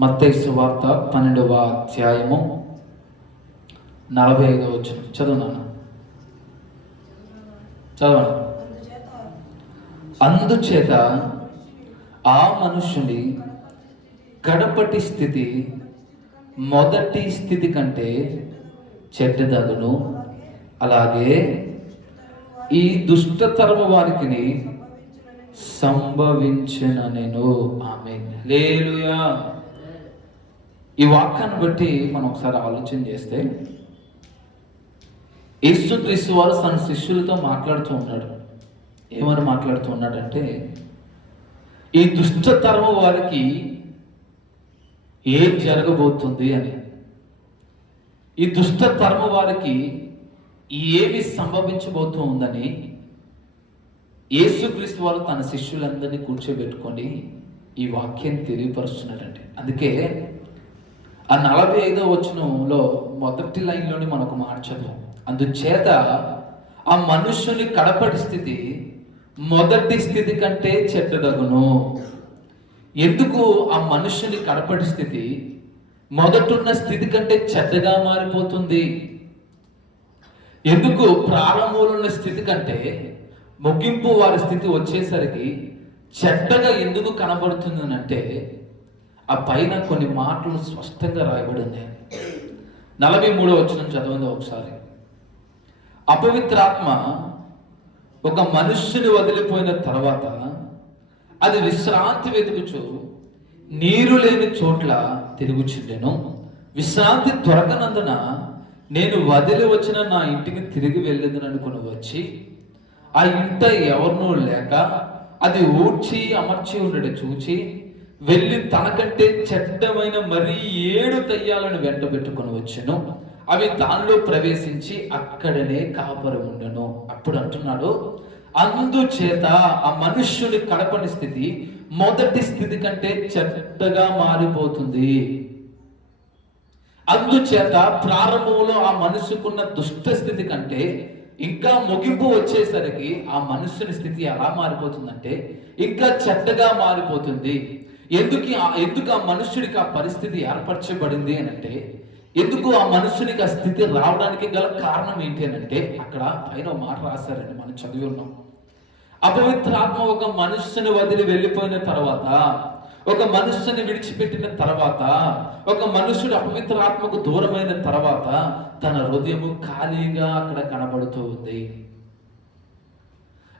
మత్తయి సువార్త 12వ అధ్యాయము 45వ వచనం చదవనా? చదవండి. అందుచేత ఆ మనుష్యుని కడపటి స్థితి మొదటి స్థితి కంటే చెడ్డదగును, అలాగే ఈ దుష్టతరము వారికి సంభవించుననెను. ఆమేన్. హల్లెలూయా. ఈ వాక్యాన్ని బట్టి మనం ఒకసారి ఆలోచన చేస్తే, యేసుక్రీస్తు వారు తన శిష్యులతో మాట్లాడుతూ ఉన్నాడు. ఏమని మాట్లాడుతూ ఉన్నాడంటే, ఈ దుష్టతరము వారికి ఏం జరగబోతుంది అని, ఈ దుష్టతరము వారికి ఏమి సంభవించబోతూ ఉందని యేసుక్రీస్తు వారు తన శిష్యులందరినీ కూర్చోబెట్టుకొని ఈ వాక్యాన్ని తెలియపరుస్తున్నాడండి. అందుకే ఆ 45వ వచనంలో మొదటి లైన్లోని మనకు మార్చదు. అందుచేత ఆ మనుష్యుని కడపటి స్థితి మొదటి స్థితి కంటే చెడ్డదగును. ఎందుకు ఆ మనుష్యుని కడపటి స్థితి మొదటున్న స్థితి కంటే చెడ్డగా మారిపోతుంది? ఎందుకు ప్రారంభంలో ఉన్న స్థితి కంటే ముగింపు వారి స్థితి వచ్చేసరికి చెడ్డగా ఎందుకు కనబడుతుంది అంటే, ఆ పైన కొన్ని మాటలు స్పష్టంగా రాయబడి ఉన్నాయి. 43వ వచనం చదవండి ఒకసారి. అపవిత్రాత్మ ఒక మనుష్యుని వదిలిపోయిన తర్వాత అది విశ్రాంతి వెతుకుచు నీరు లేని చోట్ల తిరుగుచుండెను. విశ్రాంతి దొరకనందున నేను వదిలి వచ్చిన నా ఇంటికి తిరిగి వెళ్ళేదని అనుకుని వచ్చి ఆ ఇంట ఎవరినూ లేక అది ఊడ్చి అమర్చి ఉండడం చూచి వెళ్ళి తనకంటే చెడ్డమైన మరి 7 దయ్యాలను వెంట పెట్టుకుని వచ్చెను. అవి దానిలో ప్రవేశించి అక్కడనే కాపురం ఉండెను. అప్పుడు అంటున్నాడు, అందుచేత ఆ మనుష్యుని కడపని స్థితి మొదటి స్థితి కంటే చెడ్డగా మారిపోతుంది. అందుచేత ప్రారంభంలో ఆ మనసుకున్న దుష్ట స్థితి కంటే ఇంకా ముగింపు వచ్చేసరికి ఆ మనుష్యుని స్థితి ఎలా మారిపోతుందంటే ఇంకా చెడ్డగా మారిపోతుంది. ఎందుకు ఆ మనుష్యుడికి ఆ పరిస్థితి ఏర్పరచబడింది అని అంటే, ఎందుకు ఆ మనుష్యునికి ఆ స్థితి రావడానికి గల కారణం ఏంటి అని అంటే, అక్కడ పైన మాట రాశారండి, మనం చదివి ఉన్నాం. అపవిత్రాత్మ ఒక మనుష్యుని వదిలి వెళ్ళిపోయిన తర్వాత, ఒక మనుష్యుని విడిచిపెట్టిన తర్వాత, ఒక మనుష్యుడు అపవిత్రాత్మకు దూరమైన తర్వాత తన హృదయము ఖాళీగా అక్కడ కనబడుతూ ఉంది.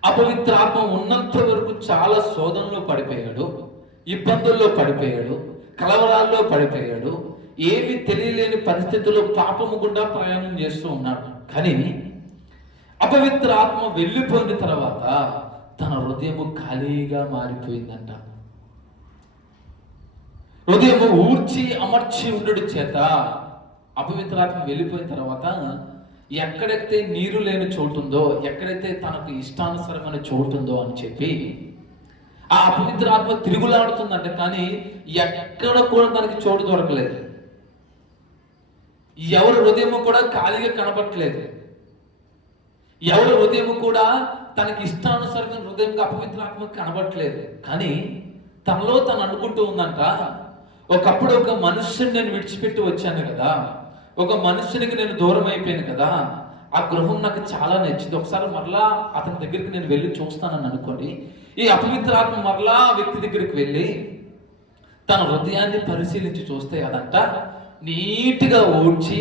అపవిత్రాత్మ ఉన్నంత వరకు చాలా శోధనలో పడిపోయాడు, ఇబ్బందుల్లో పడిపోయాడు, కలవరాల్లో పడిపోయాడు, ఏమి తెలియలేని పరిస్థితుల్లో పాపము గుండా ప్రయాణం చేస్తూ ఉన్నాడు. కానీ అపవిత్ర ఆత్మ వెళ్ళిపోయిన తర్వాత తన హృదయము ఖాళీగా మారిపోయిందంట. హృదయము ఊర్చి అమర్చి ఉండడు చేత అపవిత్రాత్మ వెళ్ళిపోయిన తర్వాత ఎక్కడైతే నీరు లేని చోటుందో, ఎక్కడైతే తనకు ఇష్టానుసరమైన చోటుందో అని చెప్పి ఆ అపవిత్రాత్మ తిరుగులాడుతుందంట. కానీ ఎక్కడ కూడా తనకి చోటు దొరకలేదు. ఎవరి హృదయము కూడా ఖాళీగా కనబట్టలేదు. ఎవరి హృదయము కూడా తనకి ఇష్టానుసరమైన హృదయంగా అపవిత్రాత్మకు కనబట్టలేదు. కానీ తనలో తను అనుకుంటూ ఉందంట, ఒకప్పుడు ఒక మనుష్యుని నేను విడిచిపెట్టి వచ్చాను కదా, ఒక మనుష్యునికి నేను దూరం అయిపోయాను కదా, ఆ గృహం నాకు చాలా నచ్చింది, ఒకసారి మరలా అతని దగ్గరికి నేను వెళ్ళి చూస్తానని అనుకోని ఈ అపవిత్రాత్మ మరలా ఆ వ్యక్తి దగ్గరికి వెళ్ళి తన హృదయాన్ని పరిశీలించి చూస్తే అదంట నీట్గా ఊడ్చి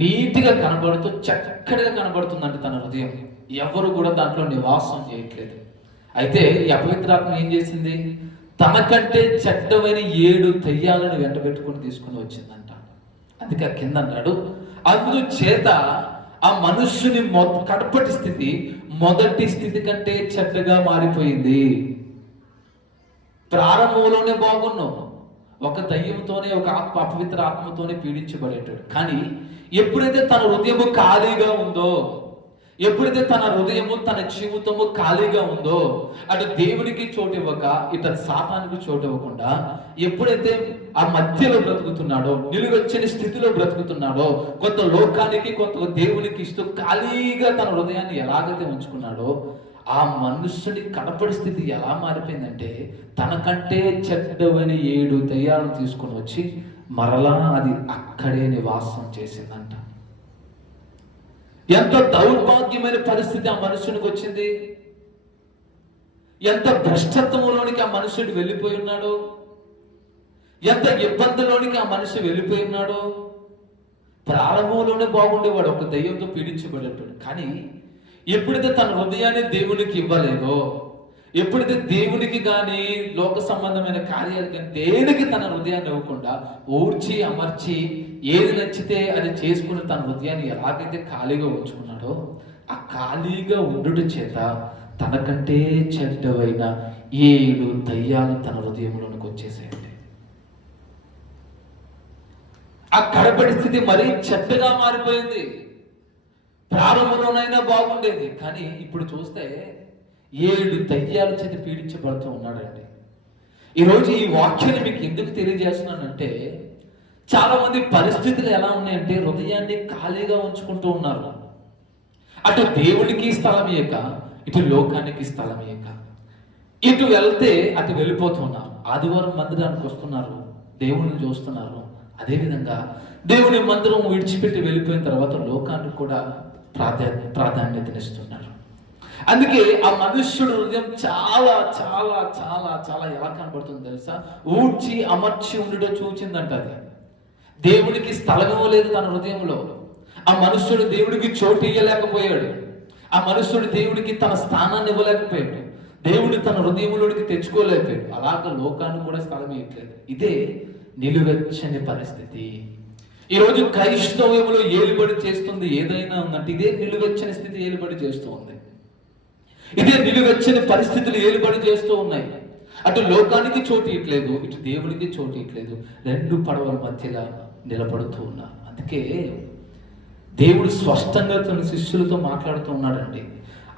నీట్గా కనబడుతూ చక్కటిగా కనబడుతుందంట తన హృదయం. ఎవరు కూడా దాంట్లో నివాసం చేయట్లేదు. అయితే ఈ అపవిత్రాత్మ ఏం చేసింది? తనకంటే చెడ్డమైన 7 దయ్యాలను వెంట పెట్టుకుని తీసుకుని వచ్చిందంట. అందుకే కింద అన్నాడు, అందుచేత ఆ మనుష్యుని కడపటి స్థితి మొదటి స్థితి కంటే చెడ్డగా మారిపోయింది. ప్రారంభంలోనే బాగున్నావు, ఒక దయ్యంతోనే, ఒక అపవిత్ర ఆత్మతోనే పీడించబడేటాడు. కానీ ఎప్పుడైతే తన హృదయము ఖాళీగా ఉందో, ఎప్పుడైతే తన హృదయము తన జీవితము ఖాళీగా ఉందో, అటు దేవునికి చోటు ఇవ్వక ఇటు సాతానికి చోటు ఇవ్వకుండా ఎప్పుడైతే ఆ మధ్యలో బ్రతుకుతున్నాడో, నిలువెచ్చని స్థితిలో బ్రతుకుతున్నాడో, కొంత లోకానికి కొంత దేవునికి ఇస్తూ ఖాళీగా తన హృదయాన్ని ఎలాగైతే ఉంచుకున్నాడో, ఆ మనుష్యుడి కడపడి స్థితి ఎలా మారిపోయిందంటే, తనకంటే చెడ్డవని 7 దయ్యాలను తీసుకొని వచ్చి మరలా అది అక్కడే నివాసం చేసిందంట. ఎంత దౌర్భాగ్యమైన పరిస్థితి ఆ మనుషునికి వచ్చింది, ఎంత భ్రష్టత్వంలోనికి ఆ మనుషుడు వెళ్ళిపోయి ఉన్నాడో, ఎంత ఇబ్బందిలోనికి ఆ మనిషి వెళ్ళిపోయి ఉన్నాడో. ప్రారంభంలోనే బాగుండేవాడు, ఒక దయ్యంతో పీడించబడేటాడు. కానీ ఎప్పుడైతే తన హృదయాన్ని దేవునికి ఇవ్వలేదో, ఎప్పుడైతే దేవునికి కానీ లోక సంబంధమైన కార్యాలు కానీ దేనికి తన హృదయాన్ని ఇవ్వకుండా ఊడ్చి అమర్చి ఏది నచ్చితే అది చేసుకుని తన హృదయాన్ని ఎలాగైతే ఖాళీగా ఉంచుకున్నాడో, ఆ ఖాళీగా ఉండుట చేత తనకంటే చెడ్డవైన 7 దయ్యాలు తన హృదయంలోనికి వచ్చేసాయండి. ఆ కడపడి స్థితి మరీ చెడ్డగా మారిపోయింది. ప్రారంభంలోనైనా బాగుండేది, కానీ ఇప్పుడు చూస్తే 7 దయ్యాల చేత పీడించబడుతూ ఉన్నాడండి. ఈరోజు ఈ వాక్యాన్ని మీకు ఎందుకు తెలియజేస్తున్నానంటే, చాలా మంది పరిస్థితులు ఎలా ఉన్నాయంటే హృదయాన్ని ఖాళీగా ఉంచుకుంటూ ఉన్నారు. అటు దేవునికి స్థలం ఇయ్యక, ఇటు లోకానికి స్థలం ఇయ్యక, ఇటు వెళ్తే అటు వెళ్ళిపోతున్నారు. ఆదివారం మందిరానికి వస్తున్నారు, దేవుడిని చూస్తున్నారు. అదేవిధంగా దేవుని మందిరం విడిచిపెట్టి వెళ్ళిపోయిన తర్వాత లోకానికి కూడా ప్రాధాన్యతనిస్తున్నారు. అందుకే ఆ మనుష్యుడు హృదయం చాలా చాలా చాలా చాలా ఎలా కనబడుతుంది తెలుసా? ఊడ్చి అమర్చి ఉండటం చూచిందంట. అది దేవునికి స్థలం ఇవ్వలేదు తన హృదయంలో. ఆ మనుష్యుడు దేవుడికి చోటు ఇవ్వలేకపోయాడు. ఆ మనుష్యుడు దేవుడికి తన స్థానాన్ని ఇవ్వలేకపోయాడు. దేవుడు తన హృదయంలోనికి తెచ్చుకోలేకపోయాడు. అలాగ లోకాన్ని కూడా స్థలం ఇవ్వట్లేదు. ఇదే నిలువెచ్చని పరిస్థితి. ఈరోజు క్రైస్తవ్యంలో ఏలుబడి చేస్తుంది ఏదైనా ఉందంటే ఇదే నిలువెచ్చని స్థితి ఏలుబడి చేస్తూ ఉంది. ఇదే నిలువెచ్చని పరిస్థితులు ఏలుబడి చేస్తూ ఉన్నాయి. అటు లోకానికి చోటు ఇట్లేదు, ఇటు దేవుడికి చోటు ఇట్లేదు. 2 పడవల మధ్యలో నిలబడుతూ ఉన్నారు. అందుకే దేవుడు స్పష్టంగా తన శిష్యులతో మాట్లాడుతూ ఉన్నాడండి.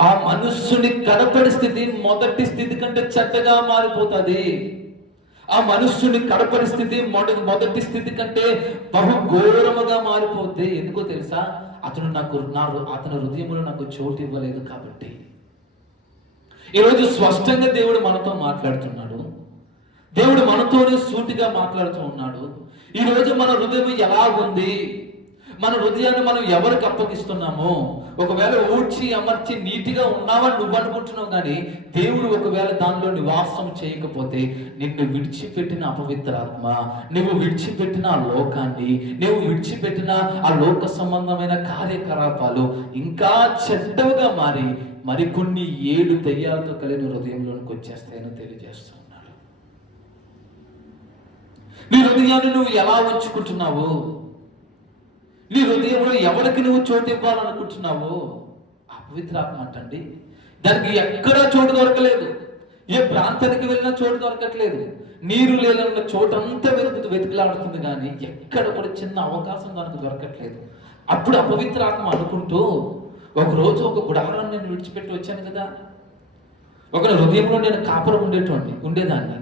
ఆ మనుష్యుని కడపడి స్థితి మొదటి స్థితి కంటే చెడ్డగా మారిపోతుంది. ఆ మనుష్యుని కడపడి స్థితి మొదటి స్థితి కంటే బహు ఘోరముగా మారిపోతే. ఎందుకో తెలుసా? అతని హృదయంలో నాకు చోటు ఇవ్వలేదు కాబట్టి. ఈరోజు స్పష్టంగా దేవుడు మనతో మాట్లాడుతున్నాడు. దేవుడు మనతోనే సూటిగా మాట్లాడుతూ ఉన్నాడు. ఈరోజు మన హృదయం ఎలా ఉంది, మన హృదయాన్ని మనం ఎవరికి అప్పగిస్తున్నామో. ఒకవేళ ఊడ్చి అమర్చి నీటిగా ఉన్నావని నువ్వు అనుకుంటున్నావు, కానీ దేవుడు ఒకవేళ దానిలో నివాసం చేయకపోతే నిన్ను విడిచిపెట్టిన అపవిత్రాత్మ, నువ్వు విడిచిపెట్టిన ఆ లోకాన్ని, నువ్వు విడిచిపెట్టిన ఆ లోక సంబంధమైన కార్యకలాపాలు ఇంకా చెడ్డవుగా మారి మరికొన్ని 7 దయ్యాలతో కలిగిన హృదయంలోనికి వచ్చేస్తాయని తెలియజేస్తూ ఉన్నాడు. నీ హృదయాన్ని నువ్వు ఎలా ఉంచుకుంటున్నావు? నీ హృదయంలో ఎవరికి నువ్వు చోటు ఇవ్వాలనుకుంటున్నావు? అపవిత్రాత్మ అంటండి, దానికి ఎక్కడా చోటు దొరకలేదు. ఏ ప్రాంతానికి వెళ్ళినా చోటు దొరకట్లేదు. నీరు లేదన్న చోటంతా వెతుకులాడుతుంది, కానీ ఎక్కడ కూడా చిన్న అవకాశం దానికి దొరకట్లేదు. అప్పుడు అపవిత్రాత్మ అనుకుంటూ, ఒకరోజు ఒక గుడారాన్ని నేను విడిచిపెట్టి వచ్చాను కదా, ఒక హృదయంలో నేను కాపురం ఉండేదాన్ని.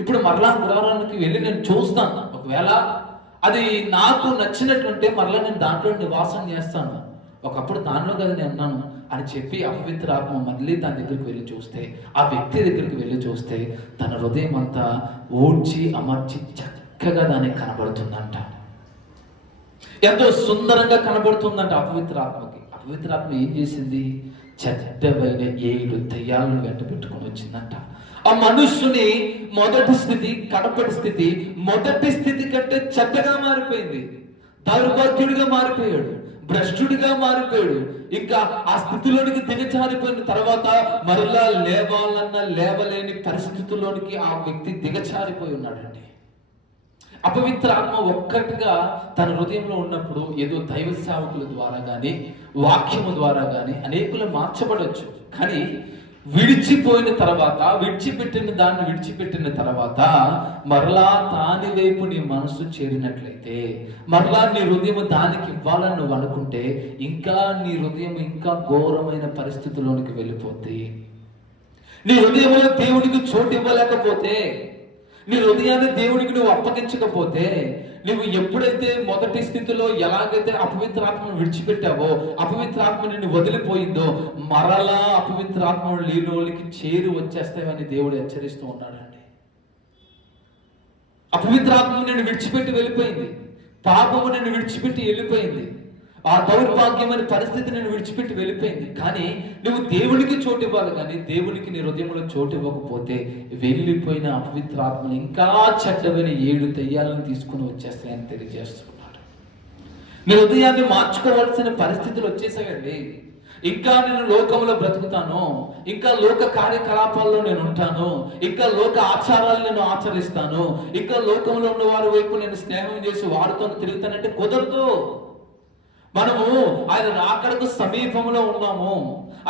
ఇప్పుడు మరలా గుడారానికి వెళ్ళి నేను చూస్తాను. ఒకవేళ అది నాకు నచ్చినట్టుంటే మరలా నేను దాంట్లో నివాసం చేస్తాను. ఒకప్పుడు దానిలో కదా నేను ఉన్నాను అని చెప్పి అపవిత్రాత్మ మళ్ళీ దాని దగ్గరికి వెళ్ళి చూస్తే, ఆ వ్యక్తి దగ్గరికి వెళ్ళి చూస్తే తన హృదయం అంతా ఊడ్చి అమర్చి చక్కగా దానికి కనబడుతుందంట. ఎంతో సుందరంగా కనబడుతుందంట అపవిత్రాత్మకి. అపవిత్రాత్మ ఏం చేసింది? చెడ్డవైన 7 దయ్యాలను వెంట పెట్టుకొని వచ్చిందంట. ఆ మనుష్యుని మొదటి స్థితి కడపటి స్థితి మొదటి స్థితి కంటే చెడ్డగా మారిపోయింది. దౌర్భాగ్యుడిగా మారిపోయాడు, భ్రష్టుడిగా మారిపోయాడు. ఇంకా ఆ స్థితిలోనికి దిగజారిపోయిన తర్వాత మరలా లేవాలన్నా లేవలేని పరిస్థితుల్లోనికి ఆ వ్యక్తి దిగజారిపోయి ఉన్నాడండి. అపవిత్ర ఆత్మ ఒక్కటిగా తన హృదయంలో ఉన్నప్పుడు ఏదో దైవ సేవకుల ద్వారా కానీ వాక్యము ద్వారా కానీ అనేకులు మార్చబడవచ్చు. కానీ విడిచిపోయిన తర్వాత, విడిచిపెట్టిన తర్వాత మరలా దాని వైపు నీ మనసు చేరినట్లయితే, మరలా నీ హృదయం దానికి ఇవ్వాలని నువ్వు అనుకుంటే, ఇంకా నీ హృదయం ఇంకా ఘోరమైన పరిస్థితిలోనికి వెళ్ళిపోద్ది. నీ హృదయంలో దేవుడికి చోటు ఇవ్వలేకపోతే, నీ హృదయాన్ని దేవునికి నువ్వు అప్పగించకపోతే, నువ్వు ఎప్పుడైతే మొదటి స్థితిలో ఎలాగైతే అపవిత్రాత్మను విడిచిపెట్టావో, అపవిత్రాత్మ నిన్ను వదిలిపోయిందో, మరలా అపవిత్రాత్మను లేనోళ్ళకి చేరు వచ్చేస్తావని దేవుడు హెచ్చరిస్తూ ఉన్నాడండి. అపవిత్రాత్మ నిన్ను విడిచిపెట్టి వెళ్ళిపోయింది, పాపము నిన్ను విడిచిపెట్టి వెళ్ళిపోయింది, ఆ దౌర్భాగ్యమైన పరిస్థితి నేను విడిచిపెట్టి వెళ్ళిపోయింది. కానీ నువ్వు దేవునికి చోటు ఇవ్వాలి, కానీ దేవునికి నీ హృదయంలో చోటు ఇవ్వకపోతే వెళ్ళిపోయిన అపవిత్రాత్మను ఇంకా చెడ్డమైన 7 దెయ్యాలను తీసుకుని వచ్చేస్తాయని తెలియజేస్తున్నాడు. నీ హృదయాన్ని మార్చుకోవాల్సిన పరిస్థితులు వచ్చేసాయండి. ఇంకా నేను లోకంలో బ్రతుకుతాను, ఇంకా లోక కార్యకలాపాల్లో నేను ఉంటాను, ఇంకా లోక ఆచారాలు నేను ఆచరిస్తాను, ఇంకా లోకంలో ఉన్న వారి వైపు నేను స్నేహం చేసి వారితో తిరుగుతానంటే కుదరదు. మనము ఆయన రాకడకు సమీపంలో ఉన్నాము.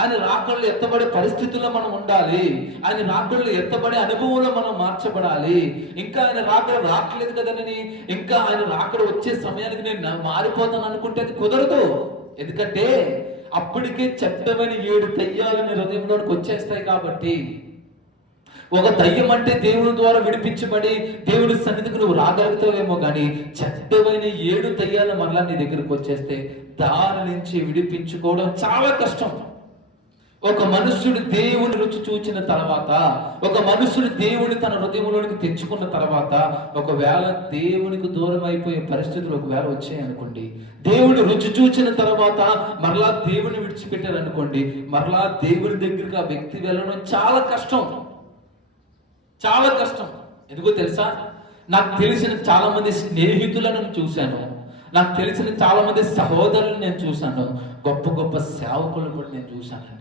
ఆయన రాకడలో ఎత్తబడే పరిస్థితుల్లో మనం ఉండాలి. ఆయన రాకడలో ఎత్తబడే అనుభవంలో మనం మార్చబడాలి. ఇంకా ఆయన రాకడ రావట్లేదు కదనని ఇంకా ఆయన రాకడ వచ్చే సమయానికి నేను మారిపోతాను అనుకుంటే అది కుదరదు. ఎందుకంటే అప్పటికే చెడ్డమైన 7 దయ్యాలు నీ హృదయంలోనికి వచ్చేస్తాయి. కాబట్టి ఒక దయ్యం అంటే దేవుని ద్వారా విడిపించబడి దేవుని సన్నిధికి నువ్వు రాగలుగుతావేమో, కానీ చెడ్డమైన 7 దయ్యాలు మరలా నీ దగ్గరకు వచ్చేస్తే దాని నుంచి విడిపించుకోవడం చాలా కష్టం. ఒక మనుష్యుడు దేవుని రుచి చూచిన తర్వాత, ఒక మనుష్యుడు దేవుని తన హృదయంలోనికి తెచ్చుకున్న తర్వాత, ఒకవేళ దేవునికి దూరం అయిపోయే పరిస్థితులు ఒకవేళ వచ్చాయనుకోండి, దేవుని రుచి చూచిన తర్వాత మరలా దేవుని విడిచిపెట్టారనుకోండి, మరలా దేవుని దగ్గరికి ఆ వ్యక్తి వెళ్ళడం చాలా కష్టం, చాలా కష్టం. ఎందుకో తెలుసా? నాకు తెలిసిన చాలా మంది స్నేహితులను చూశాను, నాకు తెలిసిన చాలా మంది సహోదరులను నేను చూశాను, గొప్ప గొప్ప సేవకులను కూడా నేను చూశానండి.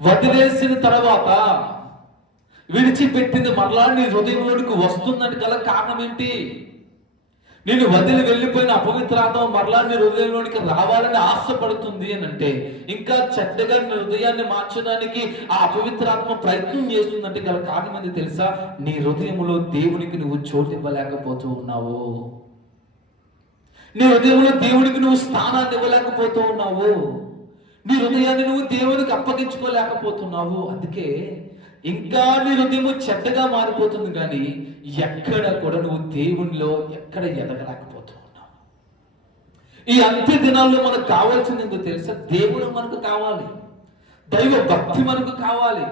వదిలేసిన తర్వాత విడిచిపెట్టింది మరలా నీ హృదయంలోనికి వస్తుందని గల కారణం ఏంటి? నేను వదిలి వెళ్ళిపోయిన అపవిత్రాత్మ మరలా నీ హృదయంలోనికి రావాలని ఆశపడుతుంది అని అంటే, ఇంకా చెడ్డగా నీ హృదయాన్ని మార్చడానికి ఆ అపవిత్రాత్మ ప్రయత్నం చేస్తుందంటే గల కారణం ఏంటి తెలుసా? నీ హృదయంలో దేవునికి నువ్వు చోటు ఇవ్వలేకపోతూ ఉన్నావు. నీ హృదయంలో దేవునికి నువ్వు స్థానాన్ని ఇవ్వలేకపోతూ ఉన్నావు. నీ హృదయాన్ని నువ్వు దేవునికి అప్పగించుకోలేకపోతున్నావు. అందుకే ఇంకా నీ హృదయము చెడ్డగా మారిపోతుంది, కానీ ఎక్కడ కూడా నువ్వు దేవునిలో ఎక్కడ ఎదగలేకపోతూ ఉన్నావు. ఈ అంత్య దినాల్లో మనకు కావాల్సింది ఏంటో తెలుసా? దేవుడు మనకు కావాలి, దైవ భక్తి మనకు కావాలి,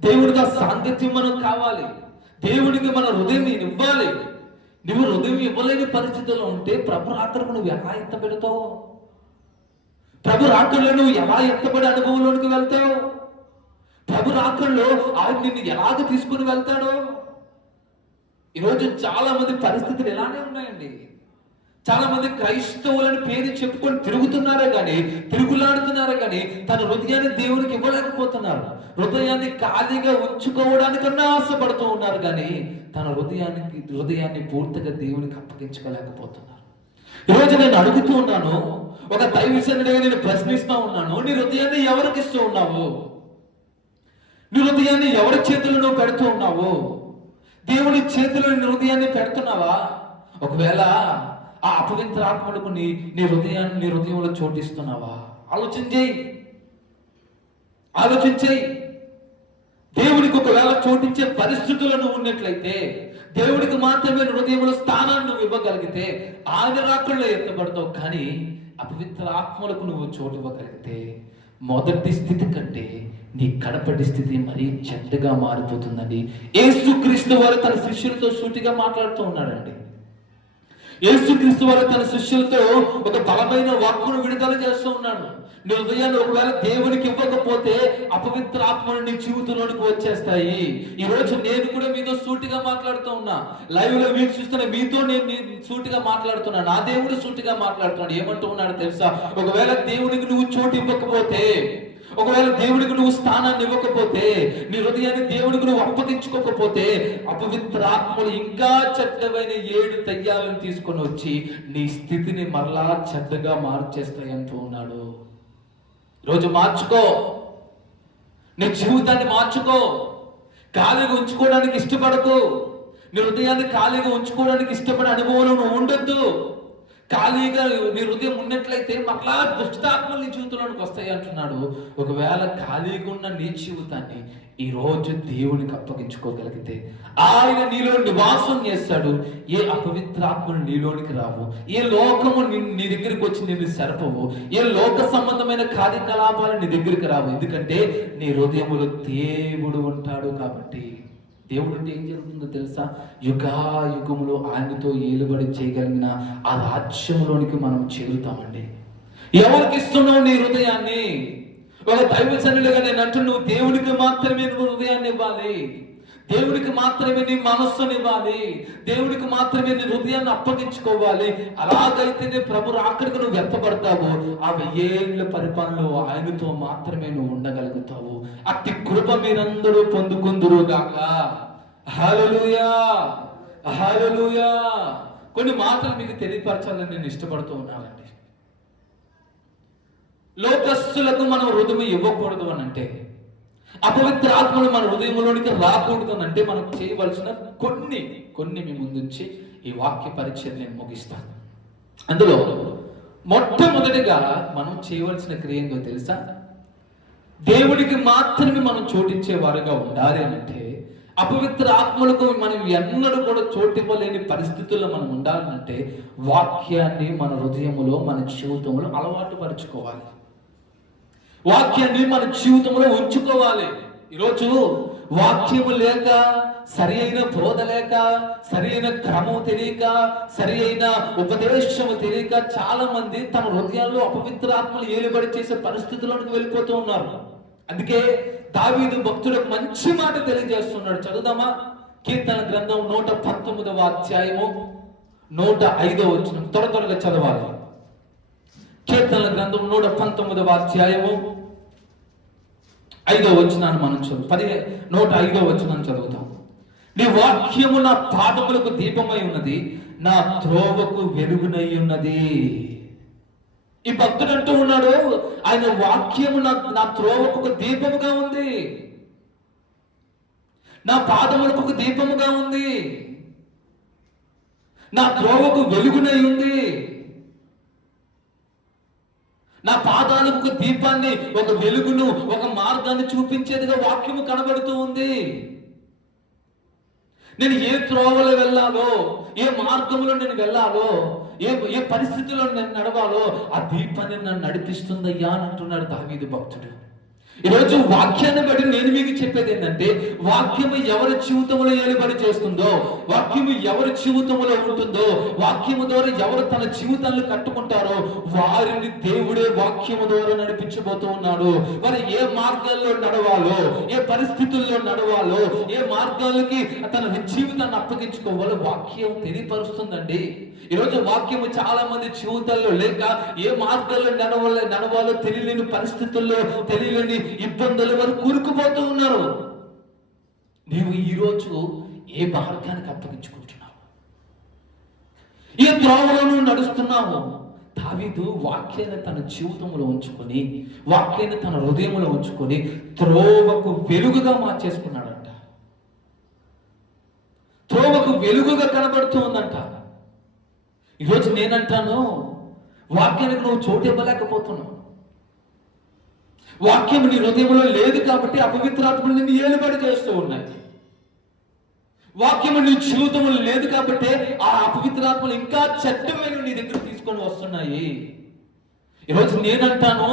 దేవుడిగా సాంగత్యం మనకు కావాలి, దేవుడికి మన హృదయం ఇవ్వాలి. నువ్వు హృదయం ఇవ్వలేని పరిస్థితుల్లో ఉంటే ప్రభు రాకడకు నువ్వు ఎలా ఎత్తబెడతావు? ప్రభు రాకడలో నువ్వు ఎలా ఎత్తబడి అనుభవంలోనికి వెళ్తావు? ప్రభు రాకడలో ఆయన నిన్ను ఎలాగ తీసుకుని వెళ్తాడో? ఈరోజు చాలా మంది పరిస్థితులు ఇలానే ఉన్నాయండి. చాలా మంది క్రైస్తవులని పేరు చెప్పుకొని తిరుగుతున్నారే కానీ, తిరుగులాడుతున్నారే కానీ తన హృదయాన్ని దేవునికి ఇవ్వలేకపోతున్నారు. హృదయాన్ని ఖాళీగా ఉంచుకోవడానికన్నా ఆశపడుతూ ఉన్నారు, కానీ తన హృదయాన్ని పూర్తిగా దేవునికి అప్పగించుకోలేకపోతున్నారు. ఈరోజు నేను అడుగుతూ ఉన్నాను, ఒక దైవజనుడిగా నేను ప్రశ్నిస్తూ ఉన్నాను, నీ హృదయాన్ని ఎవరికి ఇస్తూ ఉన్నావు? నీ హృదయాన్ని ఎవరి చేతుల్లో నువ్వు పెడుతూ ఉన్నావు? దేవుని చేతిలో నీ హృదయాన్ని పెడుతున్నావా? ఒకవేళ ఆ అపవిత్ర ఆత్మలకు నీ హృదయంలో చోటిస్తున్నావా? ఆలోచించేయి. దేవునికి ఒకవేళ చోటించే పరిస్థితులను ఉన్నట్లయితే, దేవుడికి మాత్రమే హృదయంలో స్థానాన్ని నువ్వు ఇవ్వగలిగితే ఆయన రాకడలో ఎత్తబడతావు. కానీ అపవిత్ర ఆత్మలకు నువ్వు చోటు ఇవ్వగలిగితే మొదటి స్థితి కంటే నీ కడపటి స్థితి మరీ చెడ్డగా మారిపోతుందండి. యేసుక్రీస్తు వారు తన శిష్యులతో సూటిగా మాట్లాడుతూ ఉన్నాడండి. యేసుక్రీస్తు వారు తన శిష్యులతో ఒక బలమైన వాక్కును విడుదల చేస్తూ ఉన్నాడు. నీ హృదయాన్ని ఒకవేళ దేవునికి ఇవ్వకపోతే అపవిత్ర ఆత్మలు నీ జీవితంలోనికి వచ్చేస్తాయి. ఈ రోజు నేను కూడా మీతో సూటిగా మాట్లాడుతూ ఉన్నా, లైవ్ లో వీక్షిస్తున్న మీతో నేను సూటిగా మాట్లాడుతున్నా, నా దేవుడు సూటిగా మాట్లాడుతున్నాడు. ఏమంటూ ఉన్నాడు తెలుసా? ఒకవేళ దేవునికి నువ్వు చోటు ఇవ్వకపోతే, ఒకవేళ దేవుడికి నువ్వు స్థానాన్ని ఇవ్వకపోతే, నీ హృదయాన్ని దేవుడికి నువ్వు అప్పగించుకోకపోతే, అపవిత్ర ఆత్మలు ఇంకా చెడ్డమైన 7 దయ్యాలను తీసుకొని వచ్చి నీ స్థితిని మరలా చెడ్డగా మార్చేస్తాయి అంటూ ఉన్నాడు. ఈరోజు మార్చుకో, నీ జీవితాన్ని మార్చుకో. ఖాళీగా ఉంచుకోవడానికి ఇష్టపడకు. నీ హృదయాన్ని ఖాళీగా ఉంచుకోవడానికి ఇష్టపడే అనుభవంలో నువ్వు ఉండొద్దు. ఖాళీగా నీ హృదయం ఉన్నట్లయితే మరలా దుష్టాత్మలు నీ జీవితంలోనికి వస్తాయి అంటున్నాడు. ఒకవేళ ఖాళీగా ఉన్న నీ జీవితాన్ని ఈ రోజు దేవునికి అప్పగించుకోగలిగితే ఆయన నీలో నివాసం చేస్తాడు. ఏ అపవిత్రాత్మలు నీలోనికి రావు, ఏ లోకము నీ దగ్గరికి వచ్చి నిన్ను సరపవు, ఏ లోక సంబంధమైన కార్యకలాపాలు నీ దగ్గరికి రావు. ఎందుకంటే నీ హృదయములో దేవుడు ఉంటాడు కాబట్టి. దేవుడు అంటే ఏం జరుగుతుందో తెలుసా? యుగాయుగములో ఆయనతో ఏలుబడి చేయగలిగిన ఆ రాజ్యంలోనికి మనం చేరుతామండి. ఎవరికి ఇస్తున్నావు నీ హృదయాన్ని? ఒక దైవజనులుగా నేను అంటూ నువ్వు దేవుడికి మాత్రమే నువ్వు హృదయాన్ని ఇవ్వాలి, దేవుడికి మాత్రమే నీ మనస్సుని ఇవ్వాలి, దేవుడికి మాత్రమే నీ హృదయాన్ని అప్పగించుకోవాలి. అలాగైతేనే ప్రభు రాకడికి నువ్వు వ్యర్థపడతావు. ఆ 1000 ఏళ్ల పరిపాలనలో ఆయనతో మాత్రమే నువ్వు ఉండగలుగుతావు. అట్టి కృప మీరందరూ పొందుకుందురు గాక. హల్లెలూయా, హల్లెలూయా. కొన్ని మాటలు మీకు తెలియపరచాలని నేను ఇష్టపడుతూ ఉన్నానండి. లోకస్తులకు మనం హృదయం ఇవ్వకూడదు అని అంటే, అపవిత్ర ఆత్మలు మన హృదయంలోనికి రాకూడదు అని అంటే మనం చేయవలసిన కొన్ని మీ ముందుంచి ఈ వాక్య పరిచయం నేను ముగిస్తాను. అందులో మొట్టమొదటిగా మనం చేయవలసిన క్రియ ఏందో తెలుసా? దేవుడికి మాత్రమే మనం చోటిచ్చే వారుగా ఉండాలి అంటే, అపవిత్ర ఆత్మలకు మనం ఎన్నడూ కూడా చోటివ్వలేని పరిస్థితుల్లో మనం ఉండాలంటే వాక్యాన్ని మన హృదయములో మన జీవితంలో అలవాటు పరుచుకోవాలి. వాక్యాన్ని మన జీవితంలో ఉంచుకోవాలి. ఈరోజు వాక్యము లేక, సరి అయిన బోధ లేక, సరి అయిన క్రమం తెలియక, సరి అయిన ఉపదేశము తెలియక చాలా మంది తమ హృదయాల్లో అపవిత్ర ఆత్మలు ఏలుబడి చేసే పరిస్థితుల్లోకి వెళ్ళిపోతూ ఉన్నారు. అందుకే దావీదు భక్తుడు మంచి మాట తెలియజేస్తున్నాడు. చదువుదామా? కీర్తన గ్రంథం 119వ అధ్యాయము 105వ వచనం. త్వరగా చదవాలి. కీర్తన గ్రంథం 119వ అధ్యాయము 5వ వచనాన్ని మనం 105వ వచనాన్ని చదువుతాం. నీ వాక్యము నా పాదములకు దీపమై ఉన్నది, నా త్రోవకు వెలుగునై ఉన్నది. ఈ భక్తుడు అంటూ ఉన్నాడు, ఆయన వాక్యము నా త్రోవకు ఒక దీపముగా ఉంది, నా పాదములకు ఒక దీపముగా ఉంది, నా త్రోవకు వెలుగునై ఉంది. నా పాదాలకు ఒక దీపాన్ని, ఒక వెలుగును, ఒక మార్గాన్ని చూపించేదిగా వాక్యము కనబడుతూ ఉంది. నేను ఏ త్రోవలో వెళ్ళాలో, ఏ మార్గంలో నేను వెళ్ళాలో, ఏ పరిస్థితిలో నేను నడవాలో ఆ దీపాన్ని నన్ను నడిపిస్తుందయ్యా అని అంటున్నాడు దావీదు భక్తుడు. ఈరోజు వాక్యాన్ని బట్టి నేను మీకు చెప్పేది ఏంటంటే, వాక్యము ఎవరి జీవితంలో ఏలుబడి చేస్తుందో, వాక్యము ఎవరి జీవితంలో ఉంటుందో, వాక్యము ద్వారా ఎవరు తన జీవితాన్ని కట్టుకుంటారో వారిని దేవుడే వాక్యము ద్వారా నడిపించబోతూ ఉన్నాడు. వారు ఏ మార్గాల్లో నడవాలో, ఏ పరిస్థితుల్లో నడవాలో, ఏ మార్గాలకి తన జీవితాన్ని అప్పగించుకోవాలో వాక్యం తెలియపరుస్తుందండి. ఈరోజు వాక్యము చాలా మంది జీవితాల్లో లేక ఏ మార్గాల్లో నడవాలో తెలియలేని పరిస్థితుల్లో, తెలియలేని ఇబ్బందుల వారు కూరుకుపోతూ ఉన్నారు. నీవు ఈరోజు ఏ మార్గానికి అప్పగించుకుంటున్నావు? ఏ త్రోవలో నడుస్తున్నావు? దావీదు వాక్యాన్ని తన జీవితంలో ఉంచుకొని, వాక్యాన్ని తన హృదయంలో ఉంచుకొని త్రోవకు వెలుగుగా మార్చేసుకున్నాడంట. త్రోవకు వెలుగుగా కనబడుతూ ఉందంట. ఈరోజు నేనంటాను, వాక్యానికి నువ్వు చోటు ఇవ్వలేకపోతున్నావు. వాక్యం నీ హృదయంలో లేదు కాబట్టి అపవిత్రాత్మలు నిన్ను ఏలుబడి చేస్తూ ఉన్నాయి. వాక్యము నీ జీవితంలో లేదు కాబట్టి ఆ అపవిత్రాత్మలు ఇంకా చెడ్డమైన నీ దగ్గర తీసుకొని వస్తున్నాయి. ఈరోజు నేనంటాను,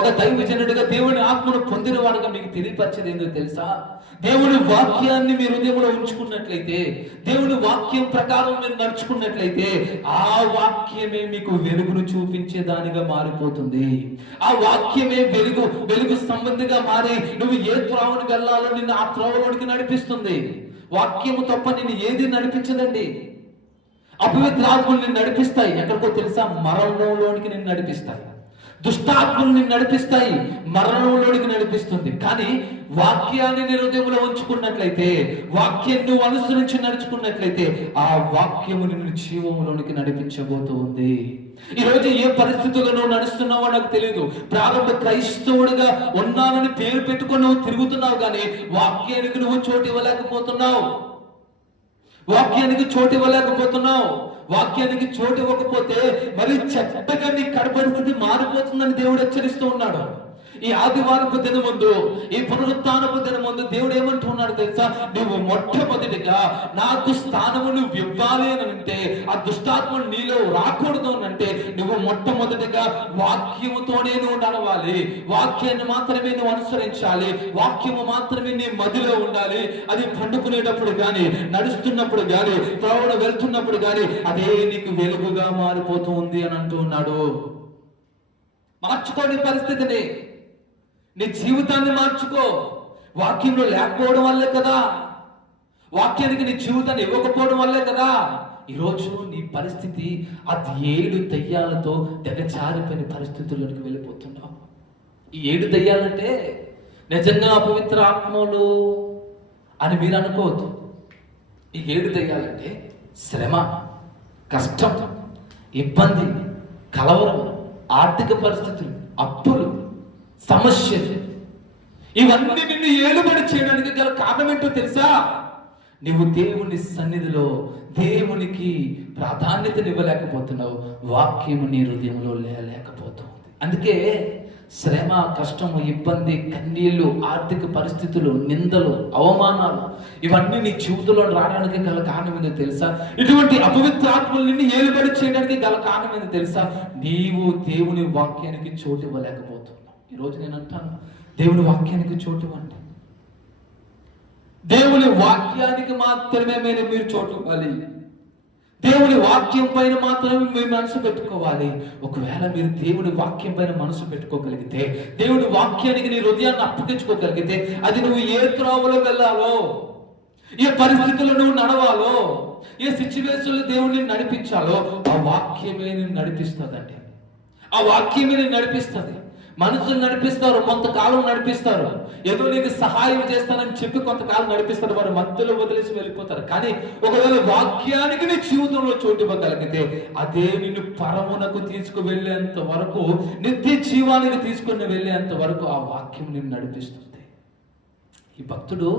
ఒక దైవజనుడిగా దేవుని ఆత్మను పొందిన వాడుగా మీకు తెలియపరిచేది ఏంటో తెలుసా? దేవుని వాక్యాన్ని మీ హృదయంలో ఉంచుకున్నట్లయితే, దేవుని వాక్యం ప్రకారం మీరు నడుచుకున్నట్లయితే ఆ వాక్యమే మీకు వెలుగును చూపించేదానిగా మారిపోతుంది. ఆ వాక్యమే వెలుగు సంబంధిగా మారి నువ్వు ఏ త్రోవను వెళ్ళాలో నిన్ను ఆ త్రోవలోనికి నడిపిస్తుంది. వాక్యము తప్ప నిన్ను ఏది నడిపించదండి. అపవిత్రాత్మలు నిన్ను నడిపిస్తాయి. ఎక్కడికో తెలుసా? మరణంలోనికి నిన్ను నడిపిస్తాయి. దుష్టాత్మలు నిన్ను నడిపిస్తాయి, మరణంలోనికి నడిపిస్తుంది. కానీ వాక్యాన్ని నీ హృదయంలో ఉంచుకున్నట్లయితే, వాక్యాన్ని నువ్వు అనుసరించి నడుచుకున్నట్లయితే ఆ వాక్యము నిన్ను జీవములోనికి నడిపించబోతూ ఉంది. ఈరోజు ఏ పరిస్థితుల్లో నువ్వు నడుస్తున్నావో నాకు తెలియదు. ప్రారంభ క్రైస్తవుడిగా ఉన్నానని పేరు పెట్టుకొని నువ్వు తిరుగుతున్నావు, కానీ వాక్యానికి నువ్వు చోటు ఇవ్వలేకపోతున్నావు. వాక్యానికి చోటు ఇవ్వలేకపోతున్నావు. వాక్యానికి చోటు ఇవ్వకపోతే మరి చెడ్డగా నీ పరిస్థితి మారిపోతుందని దేవుడు హెచ్చరిస్తూ ఉన్నాడు. ఈ ఆదివారపు దినముందు, ఈ పునరుత్థానపు దినముందు దేవుడు ఏమంటున్నాడు తెలుసా? నువ్వు మొట్టమొదటిగా నాకు స్థానము నువ్వు ఇవ్వాలి అని అంటే, ఆ దుష్టాత్మ నీలో రాకూడదు అని అంటే, నువ్వు మొట్టమొదటిగా వాక్యముతోనే నువ్వు నడవాలి. వాక్యాన్ని మాత్రమే నువ్వు అనుసరించాలి. వాక్యము మాత్రమే నీ మదిలో ఉండాలి. అది పండుకునేటప్పుడు కానీ, నడుస్తున్నప్పుడు కానీ, త్రోవన వెళ్తున్నప్పుడు కానీ అదే నీకు వెలుగుగా మారిపోతూ ఉంది అని అంటూ ఉన్నాడు. మార్చుకోని పరిస్థితిని, నీ జీవితాన్ని మార్చుకో. వాక్యంలో లేకపోవడం వల్లే కదా, వాక్యానికి నీ జీవితాన్ని ఇవ్వకపోవడం వల్లే కదా ఈరోజు నీ పరిస్థితి అది 7 దయ్యాలతో తెగచారిపోయిన పరిస్థితుల్లోకి వెళ్ళిపోతున్నావు. ఈ 7 దయ్యాలంటే నిజంగా అపవిత్ర ఆత్మలు అని మీరు అనుకోవద్దు. ఈ 7 దయ్యాలంటే శ్రమ, కష్టం, ఇబ్బంది, కలవరం, ఆర్థిక పరిస్థితులు, అప్పులు, సమస్యలు, ఇవన్నీ నిన్ను ఏలుబడి చేయడానికి గల కారణం ఏంటో తెలుసా? నువ్వు దేవుని సన్నిధిలో దేవునికి ప్రాధాన్యతనివ్వలేకపోతున్నావు. వాక్యము నీ హృదయంలో లేకపోతుంది. అందుకే శ్రమ, కష్టము, ఇబ్బంది, కన్నీళ్లు, ఆర్థిక పరిస్థితులు, నిందలు, అవమానాలు ఇవన్నీ నీ జీవితంలో రావడానికి గల కారణం ఏంటో తెలుసా? ఇటువంటి అపవిత్ర ఆత్మలు నిన్ను ఏలుబడి చేయడానికి గల కారణం ఏంటో తెలుసా? నీవు దేవుని వాక్యానికి చోటు ఇవ్వలేకపోతున్నావు. ఈరోజు నేను అంటాను, దేవుని వాక్యానికి చోటు ఇవ్వండి. దేవుని వాక్యానికి మాత్రమే మీరు చోటు ఇవ్వాలి. దేవుని వాక్యం పైన మాత్రమే మీ మనసు పెట్టుకోవాలి. ఒకవేళ మీరు దేవుని వాక్యం పైన మనసు పెట్టుకోగలిగితే, దేవుని వాక్యానికి నీ హృదయాన్ని అప్పగించుకోగలిగితే, అది నువ్వు ఏ త్రోవలో వెళ్ళాలో, ఏ పరిస్థితుల్లో నువ్వు నడవాలో, ఏ సిచ్యువేషన్లో దేవుడిని నడిపించాలో ఆ వాక్యమే నేను నడిపిస్తుందండి. ఆ వాక్యమే నేను నడిపిస్తుంది. మనుషులు నడిపిస్తారు, కొంతకాలం నడిపిస్తారు, ఏదో నీకు సహాయం చేస్తానని చెప్పి కొంతకాలం నడిపిస్తారు, వారు మధ్యలో వదిలేసి వెళ్ళిపోతారు. కానీ ఒకవేళ వాక్యానికి నీ జీవితంలో చోటు ఇవ్వగలిగితే అదే నిన్ను పరమునకు తీసుకువెళ్ళేంత వరకు, నిత్య జీవానికి తీసుకుని వెళ్ళేంత వరకు ఆ వాక్యం నిన్ను నడిపిస్తుంది. ఈ భక్తుడు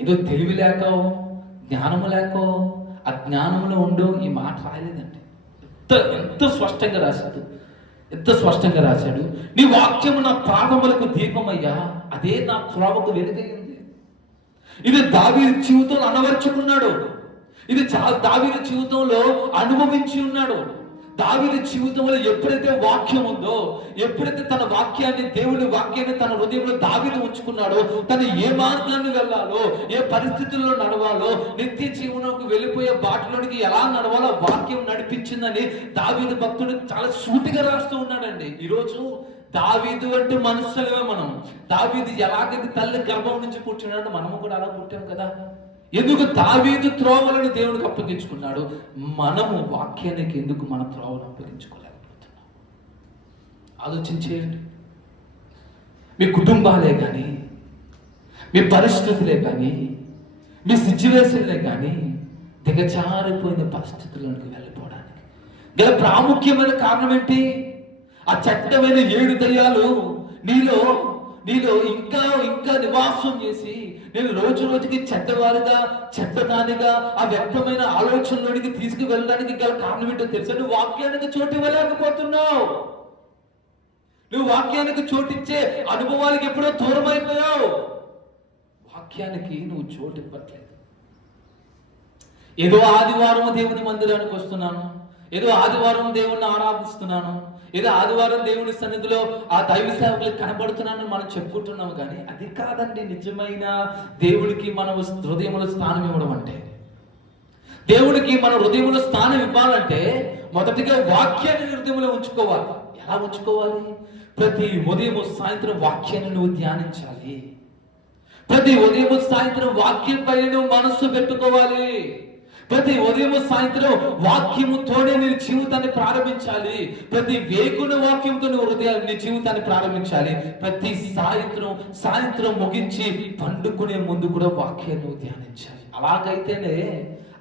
ఏదో తెలివి లేక, జ్ఞానము లేక, అజ్ఞానంలో ఉండో ఈ మాట రాయలేదండి. ఎంత స్పష్టంగా రాశాడు, ఎంత స్పష్టంగా రాశాడు. నీ వాక్యము నా పాదములకు దీపమయ్యా, అదే నా త్రోవకు వెలుగైంది. ఇది దావీదు జీవితంలో అనవర్చుకున్నాడు. ఇది దావీదు జీవితంలో అనుభవించి ఉన్నాడు. దావీదు జీవితంలో ఎప్పుడైతే వాక్యం ఉందో, ఎప్పుడైతే తన వాక్యాన్ని, దేవుని వాక్యాన్ని తన హృదయంలో దావీదు ఉంచుకున్నాడో, తను ఏ మార్గాన్ని వెళ్ళాలో, ఏ పరిస్థితుల్లో నడవాలో, నిత్య జీవనంకు వెళ్ళిపోయే బాటలోనికి ఎలా నడవాలో వాక్యం నడిపించిందని దావీదు భక్తుడు చాలా సూటిగా రాస్తూ ఉన్నాడండి. ఈరోజు దావీదు అంటే మనుషులమే మనం. దావీదు ఎలాగైతే తల్లి గర్భం నుంచి పుట్టినాడో మనము కూడా అలా పుట్టాం కదా. ఎందుకు దావీదు త్రోవలను దేవుడికి అప్పగించుకున్నాడు? మనము వాక్యానికి ఎందుకు మన త్రోవను అప్పగించుకోలేకపోతున్నాం? ఆలోచించేయండి. మీ కుటుంబాలే కానీ, మీ పరిస్థితులే కానీ, మీ సిచ్యువేషన్లే కానీ దిగజారిపోయిన పరిస్థితుల్లోకి వెళ్ళిపోవడానికి గల ప్రాముఖ్యమైన కారణం ఏంటి? ఆ చట్టమైన 7 దయ్యాలు నీలో ఇంకా ఇంకా నివాసం చేసి నేను రోజు రోజుకి చెడ్డవారిగా, చెడ్డదానిగా, ఆ వ్యక్తమైన ఆలోచనలోనికి తీసుకువెళ్ళడానికి గల కారణం ఏంటో తెలుసా? నువ్వు వాక్యానికి చోటు ఇవ్వలేకపోతున్నావు. నువ్వు వాక్యానికి చోటిచ్చే అనుభవాలకి ఎప్పుడో దూరం అయిపోయావు. వాక్యానికి నువ్వు చోటు ఇవ్వట్లేదు. ఏదో ఆదివారం దేవుని మందిరానికి వస్తున్నాను, ఏదో ఆదివారం దేవుణ్ణి ఆరాధిస్తున్నాను, ఏదో ఆదివారం దేవుని సన్నిధిలో ఆ దైవ సేవకులకు కనబడుతున్నానని మనం చెప్పుకుంటున్నాము. కానీ అది కాదండి నిజమైన దేవుడికి మన హృదయంలో స్థానం ఇవ్వడం అంటే. దేవుడికి మన హృదయంలో స్థానం ఇవ్వాలంటే మొదటిగా వాక్యాన్ని హృదయంలో ఉంచుకోవాలి. ఎలా ఉంచుకోవాలి? ప్రతి ఉదయం సాయంత్రం వాక్యాన్ని నువ్వు ధ్యానించాలి. ప్రతి ఉదయం సాయంత్రం వాక్యం పైన నువ్వు మనస్సు పెట్టుకోవాలి. ప్రతి ఉదయం సాయంత్రం వాక్యముతోనే నీ జీవితాన్ని ప్రారంభించాలి. ప్రతి వేకున వాక్యంతో నువ్వు నీ జీవితాన్ని ప్రారంభించాలి. ప్రతి సాయంత్రం ముగించి పండుకునే ముందు కూడా వాక్యాన్ని నువ్వు ధ్యానించాలి. అలాగైతేనే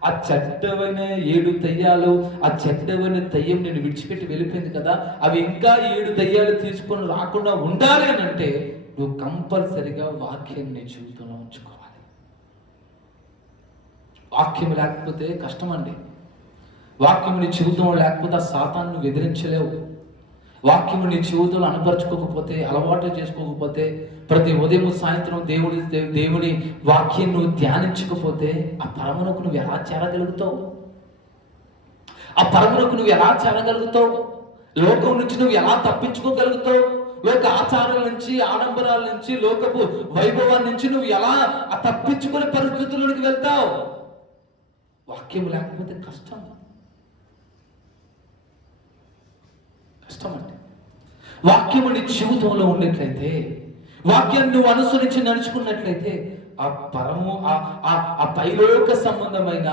ఆ చెడ్డమైన 7 దయ్యాలు, ఆ చెడ్డమైన దయ్యం నేను విడిచిపెట్టి వెళ్ళిపోయింది కదా, అవి ఇంకా 7 దయ్యాలు తీసుకొని రాకుండా ఉండాలి అని అంటే నువ్వు కంపల్సరిగా వాక్యం నీ జీవితంలో ఉంచుకోవాలి. వాక్యం లేకపోతే కష్టం అండి. వాక్యము నీ జీవితంలో లేకపోతే ఆ సాతాన్ని నువ్వు ఎదిరించలేవు. వాక్యము నీ జీవితంలో అనుపరుచుకోకపోతే, అలవాటు చేసుకోకపోతే, ప్రతి ఉదయం సాయంత్రం దేవుడి వాక్యం నువ్వు ధ్యానించకపోతే ఆ పరమునకు నువ్వు ఎలా చేరగలుగుతావు? ఆ పరమునకు నువ్వు ఎలా చేరగలుగుతావు? లోకం నుంచి నువ్వు ఎలా తప్పించుకోగలుగుతావు? లోక ఆచారాల నుంచి, ఆడంబరాల నుంచి, లోకపు వైభవాల నుంచి నువ్వు ఎలా ఆ తప్పించుకునే పరిస్థితుల్లోకి వెళ్తావు? వాక్యం లేకపోతే కష్టం అంటే. వాక్యము నీ జీవితంలో ఉన్నట్లయితే, వాక్యాన్ని నువ్వు అనుసరించి నడుచుకున్నట్లయితే ఆ పరము, ఆ పైలోక సంబంధమైన,